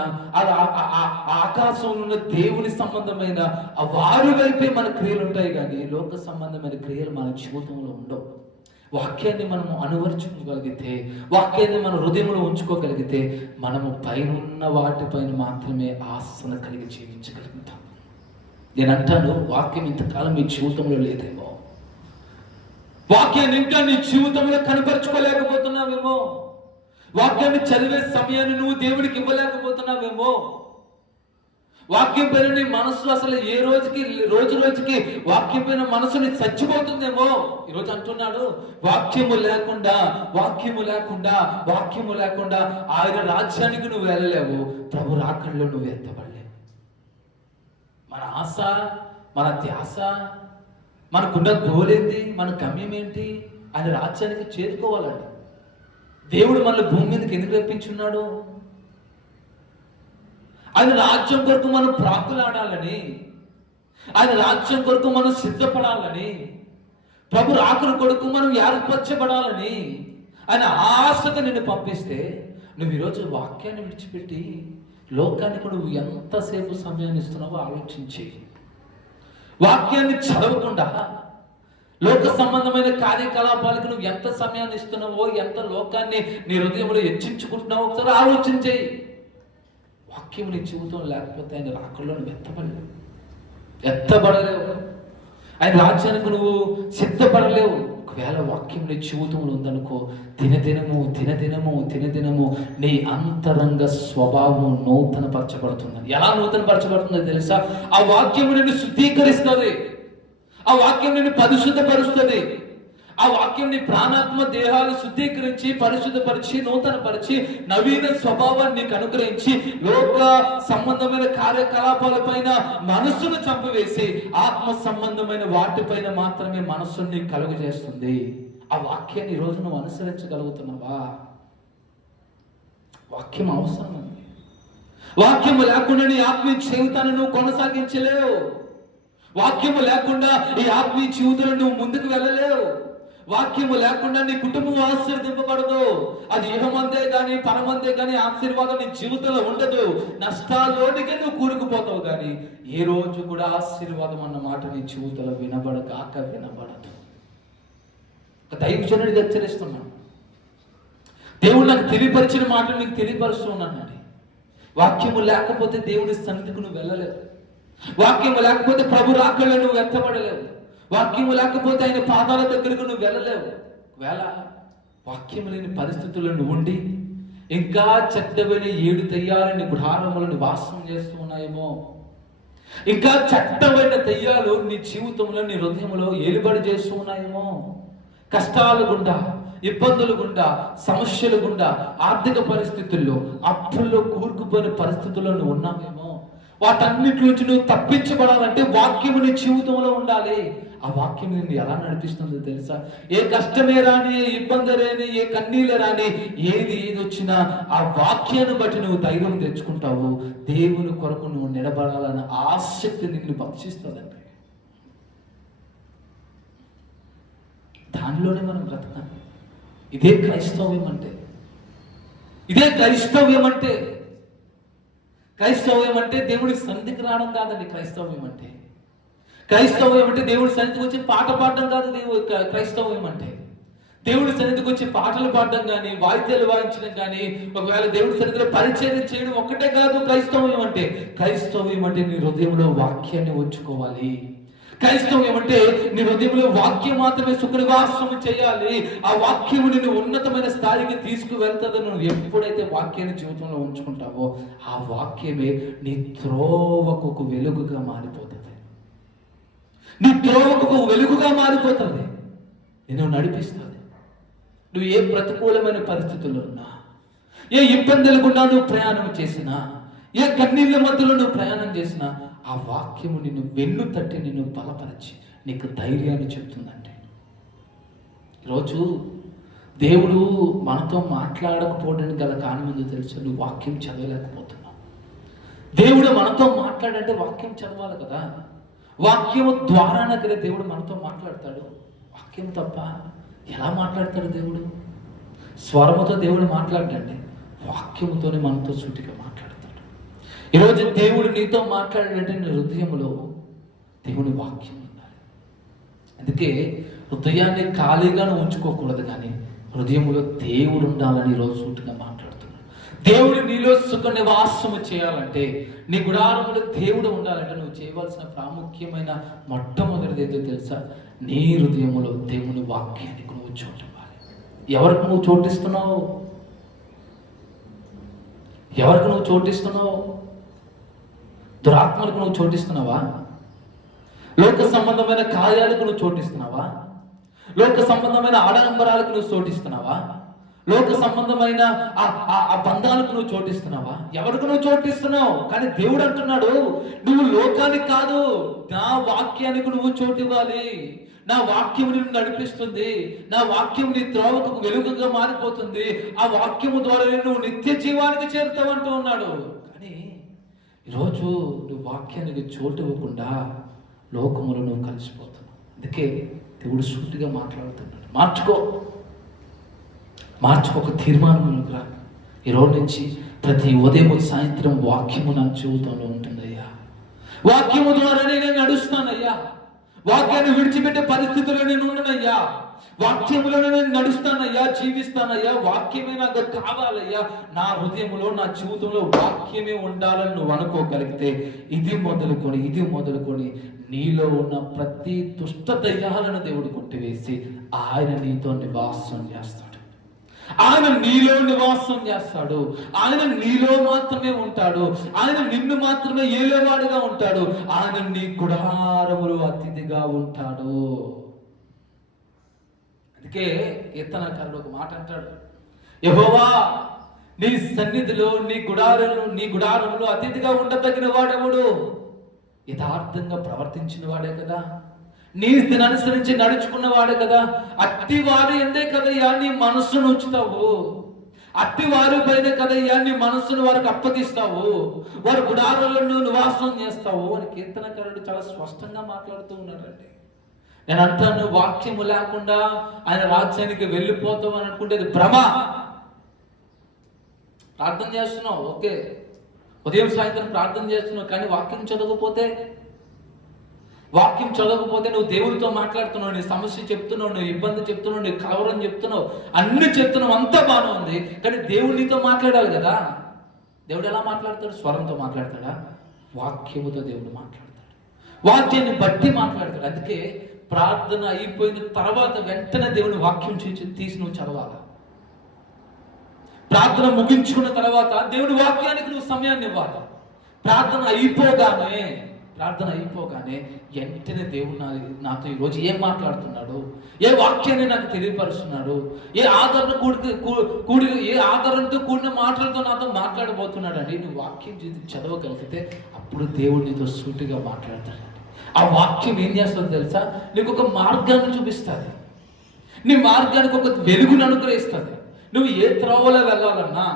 ఆకాశంలో ఉన్న దేవుని సంబంధమైన ఆ వారి వైపే మన క్రియలు ఉంటాయి, కానీ లోక సంబంధమైన క్రియలు మన జీవితంలో ఉండవు. వాక్యాన్ని మనము అనువర్చుకోగలిగితే, వాక్యాన్ని మన హృదయంలో ఉంచుకోగలిగితే మనము పైనున్న వాటిపైన మాత్రమే ఆసన కలిగి జీవించగలుగుతాం. నేను అంటాను, వాక్యం ఇంతకాలం మీ జీవితంలో లేదేమో, వాక్యాన్ని ఇంకా నీ జీవితంలో కనపరుచుకోలేకపోతున్నావేమో, వాక్యాన్ని చదివే సమయాన్ని నువ్వు దేవుడికి ఇవ్వలేకపోతున్నావేమో, వాక్యం పైన నీ మనసు అసలు రోజు రోజుకి వాక్యం పైన మనసుని చచ్చిపోతుందేమో. ఈరోజు అంటున్నాడు, వాక్యము లేకుండా ఆయన రాజ్యానికి నువ్వు వెళ్ళలేవు, ప్రభు రాకడలో నువ్వు ఎత్తబడలేవు. మన ఆశ, మన ధ్యాస, మనకున్న గోలేంది, మన గమ్యం ఏంటి? ఆయన రాజ్యానికి చేరుకోవాలండి. దేవుడు మనల్ని భూమి మీదకి ఎందుకు రప్పించున్నాడు? ఆయన రాజ్యం కొరకు మనం ప్రాకులాడాలని, ఆయన రాజ్యం కొరకు మనం సిద్ధపడాలని, ప్రభు రాకడ కొరకు మనం ఏర్పరచబడాలని ఆయన ఆశగా నిన్ను పంపిస్తే, నువ్వు ఈరోజు వాక్యాన్ని విడిచిపెట్టి లోకానికి నువ్వు ఎంతసేపు సమయాన్ని ఇస్తున్నావో ఆలోచించి, వాక్యాన్ని చదవకుండా లోక సంబంధమైన కార్యకలాపాలకు నువ్వు ఎంత సమయాన్ని ఇస్తున్నావో, ఎంత లోకాన్ని నీ హృదయంలో హెచ్చించుకుంటున్నావో ఒకసారి ఆలోచించే. వాక్యం నీ జీవితం లేకపోతే ఆయన రాకడలో నువ్వు ఎత్తబడలేవు, ఆయన రాజ్యానికి నువ్వు సిద్ధపడలేవు. ఒకవేళ వాక్యం నీ జీవితంలో ఉందనుకో, దినదినము నీ అంతరంగ స్వభావం నూతనపరచబడుతుంది. ఎలా నూతనపరచబడుతుందో తెలుసా? ఆ వాక్యం నిన్ను శుద్ధీకరిస్తుంది, ఆ వాక్యం నిన్ను పరిశుద్ధపరుస్తుంది, ఆ వాక్యం నీ ప్రాణాత్మ దేహాలు శుద్ధీకరించి, పరిశుద్ధపరిచి, నూతనపరిచి, నవీన స్వభావాన్ని నీకు అనుగ్రహించి, లోక సంబంధమైన కార్యకలాపాల పైన మనస్సును చంపివేసి ఆత్మ సంబంధమైన వాటిపైన మాత్రమే మనస్సును నీకు కలుగజేస్తుంది. ఆ వాక్యాన్ని ఈరోజు నువ్వు అనుసరించగలుగుతున్నావా? వాక్యం అవసరం అండి. వాక్యము లేకుండా నీ ఆత్మీయ జీవితాన్ని నువ్వు కొనసాగించలేవు. వాక్యము లేకుండా ఈ ఆత్మీయ జీవితంలో నువ్వు ముందుకు వెళ్ళలేవు. వాక్యము లేకుండా నీ కుటుంబం ఆశీర్వదింపబడదు. అది ఇహమందే కానీ పరమందే కానీ ఆశీర్వాదం నీ జీవితంలో ఉండదు. నష్టాల్లోనికే నువ్వు కూరుకుపోతావు, కానీ ఏ రోజు కూడా ఆశీర్వాదం అన్న మాట నీ జీవితంలో వినబడదు. దైవజనుడిగా హెచ్చరిస్తున్నాను, దేవుడు నాకు తెలియపరిచిన మాటలు నీకు తెలియపరుస్తున్నానండి. వాక్యము లేకపోతే దేవుడి సన్నిధికి నువ్వు వెళ్ళలేవు. వాక్యము లేకపోతే ప్రభు రాకడలో నువ్వు ఎత్తబడలేవు. వాక్యము లేకపోతే ఆయన పాదాల దగ్గరకు నువ్వు వెళ్ళలేవు. ఒకవేళ వాక్యము లేని పరిస్థితుల్లో నువ్వు ఉండి ఇంకా చెడ్డమైన 7 దెయ్యాలు నీ గుడారములను వాసం చేస్తూ ఉన్నాయేమో, ఇంకా చెడ్డమైన దెయ్యాలు నీ జీవితంలో, నీ హృదయంలో ఏలుబడి చేస్తూ ఉన్నాయేమో, కష్టాలు గుండా, ఇబ్బందులు గుండా, సమస్యలు గుండా, ఆర్థిక పరిస్థితుల్లో, అప్పుల్లో కూరుకుపోయిన పరిస్థితుల్లో నువ్వు ఉన్నావేమో, వాటన్నిటి నుంచి నువ్వు తప్పించబడాలంటే వాక్యము నీ జీవితంలో ఉండాలి. ఆ వాక్యం నిన్ను ఎలా నడిపిస్తుందో తెలుసా? ఏ కష్టమే రాని, ఏ ఇబ్బంది రాని, ఏ కన్నీళ్ళే రాని, ఏది వచ్చినా ఆ వాక్యాన్ని బట్టి నువ్వు ధైర్యం తెచ్చుకుంటావు. దేవుని కొరకు నువ్వు నిలబడాలన్న ఆసక్తి నిన్ను భక్షిస్తుందండి. దానిలోనే మనం బ్రతకాలి. ఇదే క్రైస్తవ్యం అంటే దేవుడి సన్నిధికి రావడం కాదండి. క్రైస్తవ్యం అంటే దేవుడి సన్నిధికి వచ్చి పాట పాడడం కాదు. క్రైస్తవ్యం అంటే దేవుడి సన్నిధికి వచ్చి పాటలు పాడడం కానీ, వాయిద్యాలు వాయించడం కానీ, ఒకవేళ దేవుడి సన్నిధిలో పరిచయం చేయడం ఒక్కటే కాదు. క్రైస్తవ్యం అంటే నీ హృదయంలో వాక్యాన్ని ఉంచుకోవాలి. క్రైస్తవ్యం అంటే నీ హృదయంలో వాక్యం మాత్రమే సుఖనివాసం చేయాలి. ఆ వాక్యము నిన్ను ఉన్నతమైన స్థాయికి తీసుకువెళ్తుందని నువ్వు ఎప్పుడైతే వాక్యాన్ని జీవితంలో ఉంచుకుంటావో, ఆ వాక్యం వాక్యమే నీ త్రోవకు ఒక వెలుగుగా మారిపోతుంది. నీ త్రోవకు ఒక వెలుగుగా మారిపోతుంది, నేను నడిపిస్తుంది. నువ్వు ఏ ప్రతికూలమైన పరిస్థితుల్లో ఉన్నా, ఏ ఇబ్బందులు గుండా నువ్వు ప్రయాణం చేసినా, ఏ కన్నీళ్ళ మధ్యలో నువ్వు ప్రయాణం చేసినా, ఆ వాక్యము నిన్ను వెన్ను తట్టి నిన్ను బలపరిచి నీకు ధైర్యాన్ని చెప్తుందంటే. ఈరోజు దేవుడు మనతో మాట్లాడకపోవడానికి గల కారణం ఏందో తెలుసు? నువ్వు వాక్యం చదవలేకపోతున్నావు. దేవుడు మనతో మాట్లాడంటే వాక్యం చదవాలి కదా. వాక్యము ద్వారానే కదా దేవుడు మనతో మాట్లాడతాడు. వాక్యం తప్ప ఎలా మాట్లాడతాడు దేవుడు? స్వరముతో దేవుడు మాట్లాడండి, వాక్యముతోనే మనతో సూటిగా మాట్లాడతాడు. ఈరోజు దేవుడు నీతో మాట్లాడాలంటే నీ హృదయంలో దేవుని వాక్యం ఉండాలి. అందుకే హృదయాన్ని ఖాళీగా ఉంచుకోకూడదు, కానీ హృదయంలో దేవుడు ఉండాలని ఈరోజు సూటిగా మాట్లాడుతున్నాడు. దేవుడు నీలో సుఖ నివాసము చేయాలంటే, నీ గుడారములో దేవుడు ఉండాలంటే నువ్వు చేయవలసిన ప్రాముఖ్యమైన మొట్టమొదటిది ఏదో తెలుసా? నీ హృదయంలో దేవుని వాక్యానికి నువ్వు చోటు ఇవ్వాలి. ఎవరికి నువ్వు చోటిస్తున్నావు? ఎవరికి నువ్వు చోటిస్తున్నావు? దురాత్మలకు నువ్వు చోటిస్తున్నావా? లోక సంబంధమైన కార్యాలకు నువ్వు చోటిస్తున్నావా? లోక సంబంధమైన ఆడంబరాలకు నువ్వు చోటిస్తున్నావా? లోక సంబంధమైన ఆ బంధాలకు నువ్వు చోటిస్తున్నావా? ఎవరికి నువ్వు చోటిస్తున్నావు? కానీ దేవుడు అంటున్నాడు, నువ్వు లోకానికి కాదు, నా వాక్యానికి నువ్వు చోటివ్వాలి. నా వాక్యం నిన్ను నడిపిస్తుంది. నా వాక్యం నీ త్రోవకు వెలుగుగా మారిపోతుంది. ఆ వాక్యము ద్వారా నువ్వు నిత్య జీవానికి చేరుతావంటూ ఉన్నాడు. కానీ ఈరోజు నువ్వు వాక్యానికి చోటు ఇవ్వకుండా లోకములో నువ్వు కలిసిపోతున్నావు. అందుకే దేవుడు సూటిగా మాట్లాడుతున్నాడు. మార్చుకోక తీర్మానంలోకి రా. ఈరోజు నుంచి ప్రతి ఉదయం సాయంత్రం వాక్యము నా జీవితంలో ఉంటుందయ్యా. వాక్యము ద్వారానే నేను నడుస్తానయ్యా. వాక్యాన్ని విడిచిపెట్టే పరిస్థితుల్లో నేను ఉండనయ్యా. వాక్యములోనే నేను నడుస్తానయ్యా, జీవిస్తానయ్యా. వాక్యమే నాకు కావాలయ్యా. నా హృదయంలో, నా జీవితంలో వాక్యమే ఉండాలని నువ్వు అనుకోగలిగితే ఇది మొదలుకొని నీలో ఉన్న ప్రతి దుష్ట దయ్యాలను దేవుడు కొట్టివేసి ఆయన నీతో నివాసం చేస్తాడు. ఆయన నీలో నివాసం చేస్తాడు. ఆయన నీలో మాత్రమే ఉంటాడు. ఆయన నిన్ను మాత్రమే ఏలేవాడుగా ఉంటాడు. ఆయన నీ గుడారములో అతిథిగా ఉంటాడు. అందుకే కీర్తనకారుడు ఒక మాట అంటాడు, యెహోవా నీ సన్నిధిలో నీ గుడారములో అతిథిగా ఉండదగిన వాడెవడు? యథార్థంగా ప్రవర్తించిన వాడే కదా, నీతిని అనుసరించి నడుచుకున్న వాడే కదా. అట్టి వారి ఎందే కదయ్యా నీ మనస్సును ఉంచుతావు. అట్టి వారి పైన కదయ్యా నీ మనస్సును వారికి అప్పగిస్తావు. వారి గుడారాలను నివాసం చేస్తావు అని కీర్తనకారుడు చాలా స్పష్టంగా మాట్లాడుతూ ఉన్నాడండి. నేను అంటాను, వాక్యము లేకుండా ఆయన రాజ్యానికి వెళ్ళిపోతావు అని అనుకుంటే భ్రమ. ప్రార్థన చేస్తున్నావు, ఓకే, ఉదయం సాయంత్రం ప్రార్థన చేస్తున్నావు, కానీ వాక్యం చదవకపోతే నువ్వు దేవుడితో మాట్లాడుతున్నావు, నీ సమస్య చెప్తున్నావు, నీ ఇబ్బంది చెప్తున్నావు, నీ కలవరం చెప్తున్నావు, అన్ని చెప్తున్నావు, అంతా బాగానే ఉంది. కానీ దేవుడు నీతో మాట్లాడాలి కదా. దేవుడు ఎలా మాట్లాడతాడు? స్వరంతో మాట్లాడతాడా? వాక్యముతో దేవుడు మాట్లాడతాడు. వాక్యాన్ని బట్టి మాట్లాడతాడు. అందుకే ప్రార్థన అయిపోయిన తర్వాత వెంటనే దేవుని వాక్యం తీసి నువ్వు చదవాలి. ప్రార్థన ముగించుకున్న తర్వాత దేవుని వాక్యానికి నువ్వు సమయాన్ని ఇవ్వాలి. ప్రార్థన అయిపోగానే వెంటనే దేవుడు నాతో ఈరోజు ఏం మాట్లాడుతున్నాడు, ఏ వాక్యాన్ని నాకు తెలియపరుస్తున్నాడు, ఏ ఆధారంతో కూడిన మాటలతో నాతో మాట్లాడబోతున్నాడు అని నువ్వు వాక్యం చదవగలిగితే అప్పుడు దేవుడు నీతో సూటిగా మాట్లాడతాడు. ఆ వాక్యం ఏం చేస్తుందో తెలుసా? నీకు ఒక మార్గాన్ని చూపిస్తుంది. నీ మార్గానికి ఒక వెలుగును అనుగ్రహిస్తుంది. నువ్వు ఏ త్రోవలో వెళ్ళాలన్నా,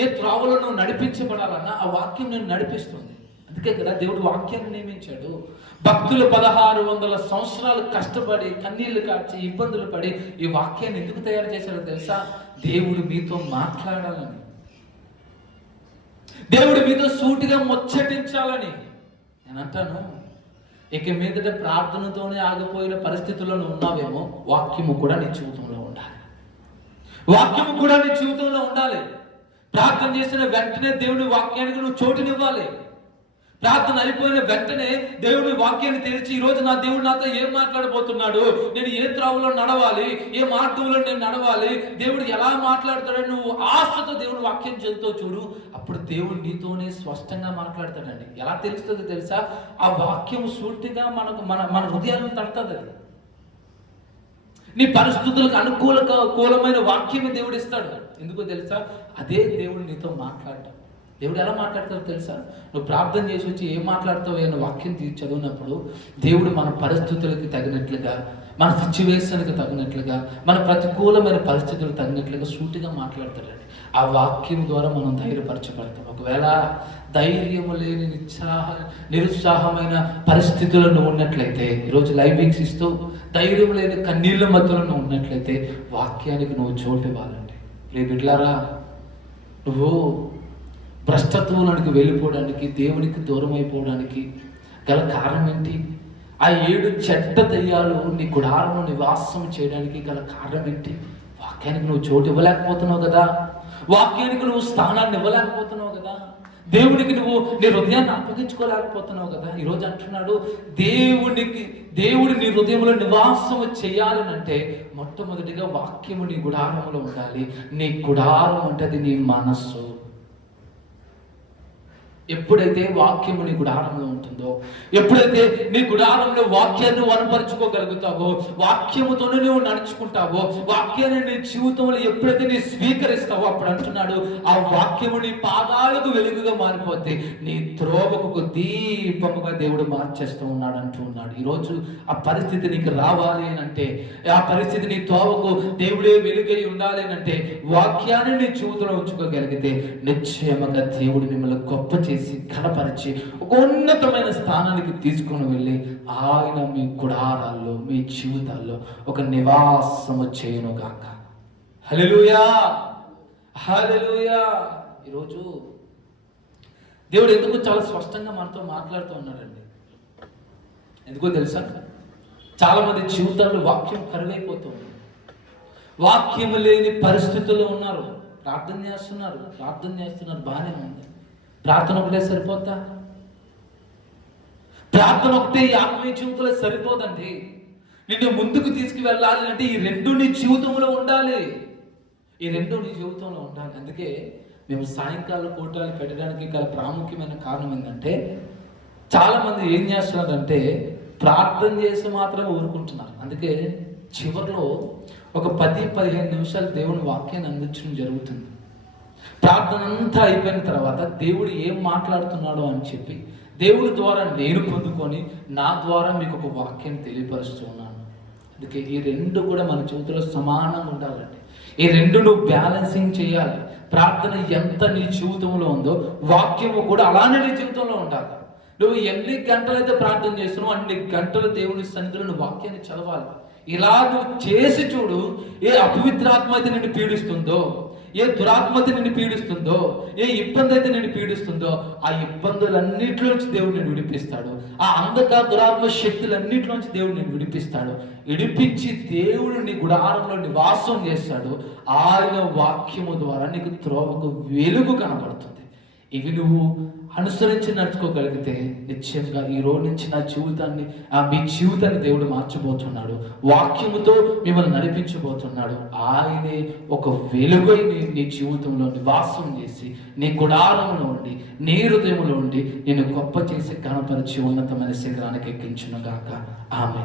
ఏ త్రోవలో నువ్వు నడిపించబడాలన్నా ఆ వాక్యం నేను నడిపిస్తుంది. అందుకే కదా దేవుడు వాక్యాన్ని నియమించాడు. భక్తులు 1600 సంవత్సరాలు కష్టపడి కన్నీళ్లు కార్చి ఇబ్బందులు పడి ఈ వాక్యాన్ని ఎందుకు తయారు చేశాడో తెలుసా? దేవుడు మీతో మాట్లాడాలని, దేవుడు మీతో సూటిగా ముచ్చటించాలని. నేను అంటాను, ఇక మీదట ప్రార్థనతోనే ఆగిపోయిన పరిస్థితుల్లో నువ్వు ఉన్నావేమో, వాక్యము కూడా నీ జీవితంలో ఉండాలి. ప్రార్థన చేసిన వెంటనే దేవుని వాక్యానికి నువ్వు చోటునివ్వాలి. ప్రార్థన అయిపోయిన వెంటనే దేవుని వాక్యాన్ని తెరిచి ఈరోజు నా దేవుడు నాతో ఏం మాట్లాడబోతున్నాడు, నేను ఏ త్రోవలో నడవాలి, ఏ మార్గంలో నేను నడవాలి, దేవుడు ఎలా మాట్లాడతాడని నువ్వు ఆశతో దేవుని వాక్యం చదువుతూ చూడు. అప్పుడు దేవుడు నీతోనే స్పష్టంగా మాట్లాడతాడండి. ఎలా తెలుస్తుందో తెలుసా? ఆ వాక్యం సూటిగా మన హృదయాలను తడుతుంది. అది నీ పరిస్థితులకు అనుకూలమైన వాక్యమే దేవుడు ఇస్తాడు. ఎందుకో తెలుసా? అదే దేవుడు నీతో మాట్లాడటం. దేవుడు ఎలా మాట్లాడతాడో తెలుసా? నువ్వు ప్రార్థన చేసి వచ్చి ఏం మాట్లాడతావు అన్న వాక్యం చదివినప్పుడు దేవుడు మన పరిస్థితులకి తగినట్లుగా, మన సిచ్యువేషన్కి తగినట్లుగా, మన ప్రతికూలమైన పరిస్థితులకు తగినట్లుగా సూటిగా మాట్లాడతాడండి. ఆ వాక్యం ద్వారా మనం ధైర్యపరచబడతాం. ఒకవేళ ధైర్యం లేని నిరుత్సాహమైన పరిస్థితుల్లో నువ్వు ఉన్నట్లయితే, ఈరోజు లైవ్ వీక్షిస్తూ ధైర్యం లేని కన్నీళ్ళ మధ్యలో నువ్వు ఉన్నట్లయితే వాక్యానికి నువ్వు చోటు ఇవ్వాలండి. బిడ్డలారా, నువ్వు భ్రష్టత్వంలోనికి వెళ్ళిపోవడానికి, దేవునికి దూరం అయిపోవడానికి గల కారణం ఏంటి? ఆ 7 చెడ్డ దయ్యాలు నీ గుడారంలో నివాసం చేయడానికి గల కారణం ఏంటి? వాక్యానికి నువ్వు చోటు ఇవ్వలేకపోతున్నావు కదా, వాక్యానికి నువ్వు స్థానాన్ని ఇవ్వలేకపోతున్నావు కదా, దేవునికి నువ్వు నీ హృదయాన్ని అప్పగించుకోలేకపోతున్నావు కదా. ఈరోజు అంటున్నాడు, దేవుడు నీ హృదయంలో నివాసం చేయాలనంటే మొట్టమొదటిగా వాక్యము నీ గుడారంలో ఉండాలి. నీ గుడారం అంటే నీ మనస్సు. ఎప్పుడైతే వాక్యము నీ గుడారంలో ఉంటుందో, ఎప్పుడైతే నీ గుడారంలో వాక్యాన్ని వనపరుచుకోగలుగుతావో, వాక్యముతోనే నువ్వు నడుచుకుంటావో, వాక్యాన్ని నీ జీవితంలో ఎప్పుడైతే నీ స్వీకరిస్తావో, అప్పుడు అంటున్నాడు ఆ వాక్యము నీ పాదాలకు వెలుగుగా మారిపోతే నీ త్రోవకు దీపముగా దేవుడు మార్చేస్తూ ఉన్నాడు అంటూ ఉన్నాడు. ఈరోజు ఆ పరిస్థితి నీకు రావాలి అని అంటే, ఆ పరిస్థితి నీ త్రోవకు దేవుడే వెలుగై ఉండాలి అని అంటే, వాక్యాన్ని నీ జీవితంలో ఉంచుకోగలిగితే నిశ్చయముగా దేవుడు మిమ్మల్ని గొప్ప కనపరిచి ఒక ఉన్నతమైన స్థానానికి తీసుకుని వెళ్ళి ఆయన మీ గుడారాల్లో, మీ జీవితాల్లో ఒక నివాసము చేయను గాక. హల్లెలూయా, హల్లెలూయా. ఈరోజు దేవుడు ఎందుకు చాలా స్పష్టంగా మనతో మాట్లాడుతూ ఉన్నాడండి. ఎందుకో తెలుసా? చాలా మంది జీవితాల్లో వాక్యం కరువైపోతుంది. వాక్యం లేని పరిస్థితుల్లో ఉన్నారు. ప్రార్థన చేస్తున్నారు, బాగానే ఉంది. ప్రార్థన ఒకటే సరిపోతా? ప్రార్థన ఒకటే ఈ ఆత్మీయ జీవితంలో సరిపోదండి. నిన్ను ముందుకు తీసుకువెళ్ళాలి అంటే ఈ 2 నీ జీవితంలో ఉండాలి. ఈ 2 నీ జీవితంలో ఉండాలి. అందుకే మేము సాయంకాల కూటాలు పెట్టడానికి గల ప్రాముఖ్యమైన కారణం ఏంటంటే, చాలా మంది ఏం చేస్తున్నారంటే ప్రార్థన చేసి మాత్రమే ఊరుకుంటున్నారు. అందుకే చివరిలో ఒక 10-15 నిమిషాలు దేవుని వాక్యాన్ని అందించడం జరుగుతుంది. ప్రార్థన అంతా అయిపోయిన తర్వాత దేవుడు ఏం మాట్లాడుతున్నాడో అని చెప్పి దేవుడి ద్వారా నేను పొందుకొని నా ద్వారా మీకు ఒక వాక్యాన్ని తెలియపరుస్తూ ఉన్నాను. అందుకే ఈ 2 కూడా మన జీవితంలో సమానంగా ఉండాలండి. ఈ 2 నువ్వు బ్యాలెన్సింగ్ చేయాలి. ప్రార్థన ఎంత నీ జీవితంలో ఉందో వాక్యము కూడా అలానే నీ జీవితంలో ఉండాలి. నువ్వు ఎన్ని గంటలైతే ప్రార్థన చేస్తున్నావు అన్ని గంటలు దేవుని సన్నిధిలో నువ్వు వాక్యాన్ని చదవాలి. ఇలా నువ్వు చేసి చూడు, ఏ అపవిత్రాత్మ అయితే నిన్ను పీడిస్తుందో, ఏ దురాత్మత నిన్ను పీడిస్తుందో, ఏ ఇబ్బంది అయితే నిన్ను పీడిస్తుందో, ఆ ఇబ్బందులన్నిటిలోంచి దేవుడు నిన్ను విడిపిస్తాడు. ఆ అంధకార దురాత్మ శక్తులన్నిటిలోంచి దేవుడు నిన్ను విడిపిస్తాడు. విడిపించి దేవుడు నీ గుడారంలో నివాసం చేస్తాడు. ఆయన వాక్యము ద్వారా నీకు త్రోవకు వెలుగు కనబడుతుంది. ఇవి నువ్వు అనుసరించి నడుచుకోగలిగితే నిశ్చయంగా ఈ రోజు నుంచి మీ జీవితాన్ని దేవుడు మార్చబోతున్నాడు. వాక్యముతో మిమ్మల్ని నడిపించబోతున్నాడు. ఆయనే ఒక వెలుగై నీ జీవితంలో నివాసం చేసి నీ గుడారంలో ఉండి నీ హృదయంలో ఉండి నేను గొప్ప చేసి కనపరిచి ఉన్నతమైన శిఖరానికి ఎక్కించును గాక. ఆమె